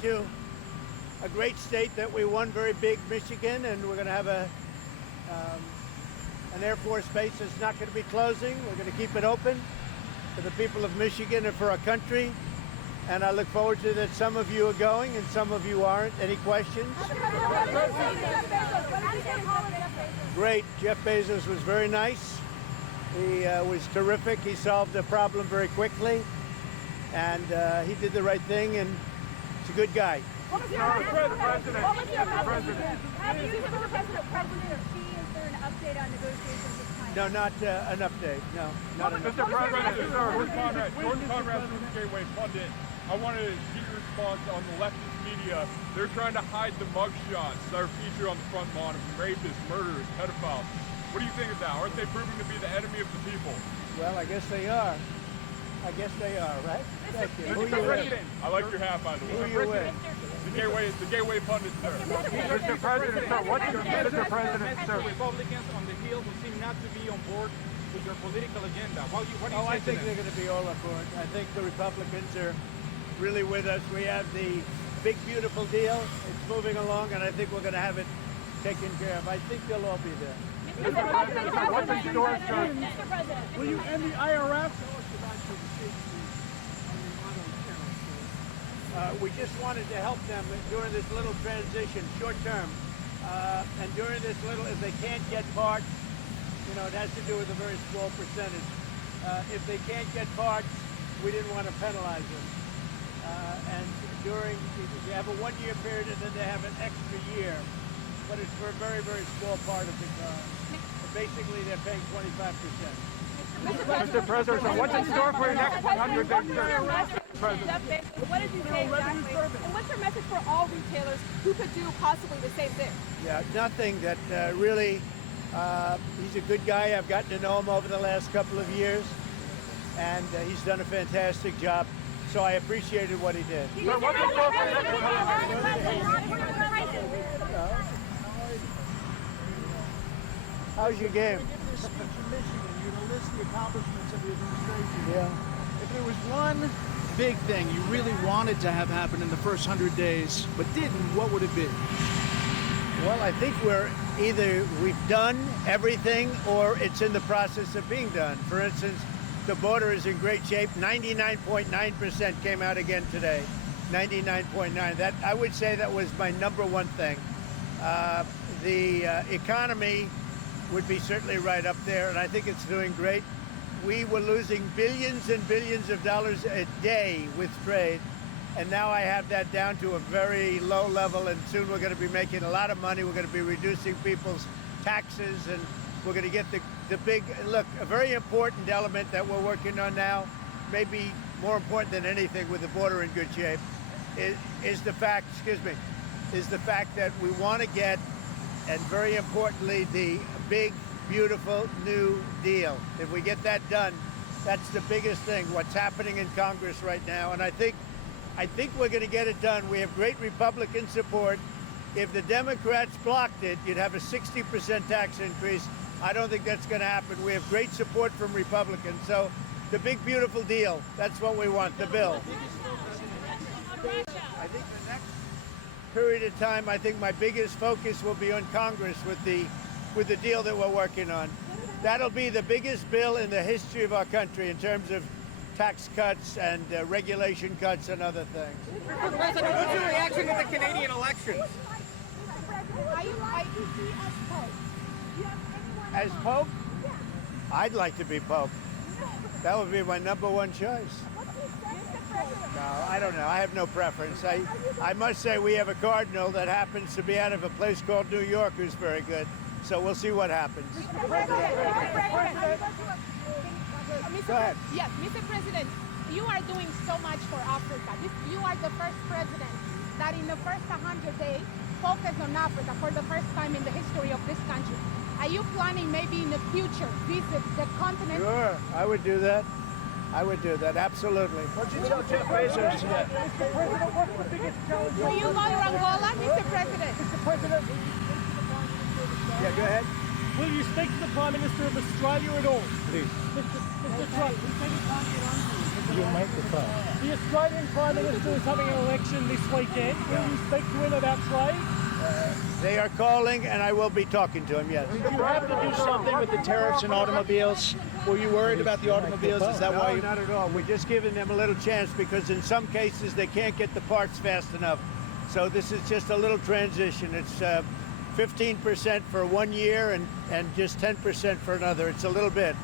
going to a great state that we won very big, Michigan, and we're going to have an Air Force base that's not going to be closing. We're going to keep it open for the people of Michigan and for our country. And I look forward to that. Some of you are going and some of you aren't. Any questions? Great. Jeff Bezos was very nice. He was terrific. He solved the problem very quickly. And he did the right thing, and he's a good guy. What was your president? Have you given the president President Xi? Is there an update on negotiations this time? No, not an update. No, not an update. Mr. President, Jordan Conrad from the Gateway Pundit. I wanted to get your response on the leftist media. They're trying to hide the mugshots that are featured on the front lawn of rapists, murderers, pedophiles. What do you think of that? Aren't they proving to be the enemy of the people? Well, I guess they are. Right? Thank you. Who Mr. you President, I like your hat, by the way. Who you with? The Gateway Pundit, sir. Mr. President, sir, what's your Mr. President, sir? Republicans on the Hill who seem not to be on board with your political agenda. What do you say I to think them? they're going to be all on board. I think the Republicans are really with us. We have the big, beautiful deal. It's moving along, and I think we're going to have it taken care of. I think they'll all be there. Mr. President, what's in store, sir? Mr. President. Will you end the IRS? We just wanted to help them during this little transition, short term. And during this little, if they can't get parts, you know, it has to do with a very small percentage. If they can't get parts, we didn't want to penalize them. And during, you have a 1 year period and then they have an extra year, but it's for a very, very small part of the car. Basically, they're paying 25%. Mr. President, sir, what's in store for your next 100 days, sir? President. What did you say exactly? And what's your message for all retailers who could do possibly the same thing? Yeah, nothing that really, he's a good guy. I've gotten to know him over the last couple of years, and he's done a fantastic job. So I appreciated what he did. Sir, what's in store for your next 100 days? How's your game? Give this speech in Michigan, you're going to list the accomplishments of the administration. Yeah. If there was one big thing you really wanted to have happen in the first 100 days, but didn't, what would it be? Well, I think we've done everything or it's in the process of being done. For instance, the border is in great shape. 99.9% came out again today. 99.9. That I would say that was my number one thing. The economy would be certainly right up there, and I think it's doing great. We were losing billions and billions of dollars a day with trade, and now I have that down to a very low level, and soon we're going to be making a lot of money. We're going to be reducing people's taxes, and we're going to get the big, look, a very important element that we're working on now, maybe more important than anything with the border in good shape, is the fact that we want to get, and very importantly, the big, beautiful new deal. If we get that done, that's the biggest thing, what's happening in Congress right now. And I think we're going to get it done. We have great Republican support. If the Democrats blocked it, you'd have a 60% tax increase. I don't think that's going to happen. We have great support from Republicans. So the big, beautiful deal, that's what we want, the bill. I think the next period of time, I think my biggest focus will be on Congress with the deal that we're working on. That'll be the biggest bill in the history of our country in terms of tax cuts and regulation cuts and other things. President, what's your reaction to the Canadian elections? Are you like to see as Pope? Do you have anyone As Pope? I'd like to be Pope. That would be my number one choice. No, I don't know. I have no preference. I must say we have a cardinal that happens to be out of a place called New York who's very good. So we'll see what happens. Mr. Go ahead. Yes, Mr. President, you are doing so much for Africa. You are the first president that in the first 100 days focused on Africa for the first time in the history of this country. Are you planning maybe in the future visit the continent? Sure, I would do that. Absolutely. What you tell Jeff Bezos today? Mr. President, what's the biggest challenge? Will you go to Angola, Mr. President? Mr. President, Yeah, go ahead. will you speak to the Prime Minister of Australia at all? Please. Mr. Trump, we take it time to get on to. The Australian Prime Minister is having an election this weekend. Will you speak to him about trade? They are calling, and I will be talking to him, yes. Did you have to do something with the tariffs and automobiles? Were you worried about the automobiles? Is that why No, you... not at all. We're just giving them a little chance because in some cases they can't get the parts fast enough. So this is just a little transition. It's 15% for 1 year and just 10% for another. It's a little bit.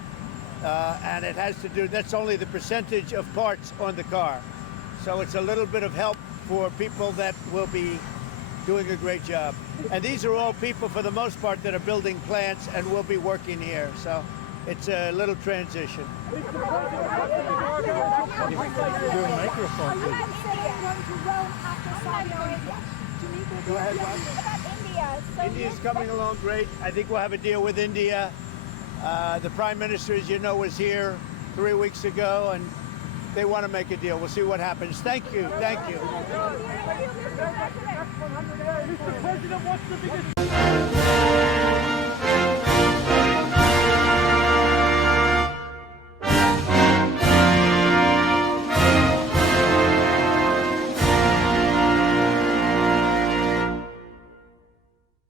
And it has to do, that's only the percentage of parts on the car. So it's a little bit of help for people that will be doing a great job. And these are all people, for the most part, that are building plants and will be working here. So it's a little transition. Go ahead, Bob. India's coming along great. I think we'll have a deal with India. The Prime Minister, as you know, was here 3 weeks ago, and they want to make a deal. We'll see what happens. Thank you. Thank you. Mr. President, what's the biggest...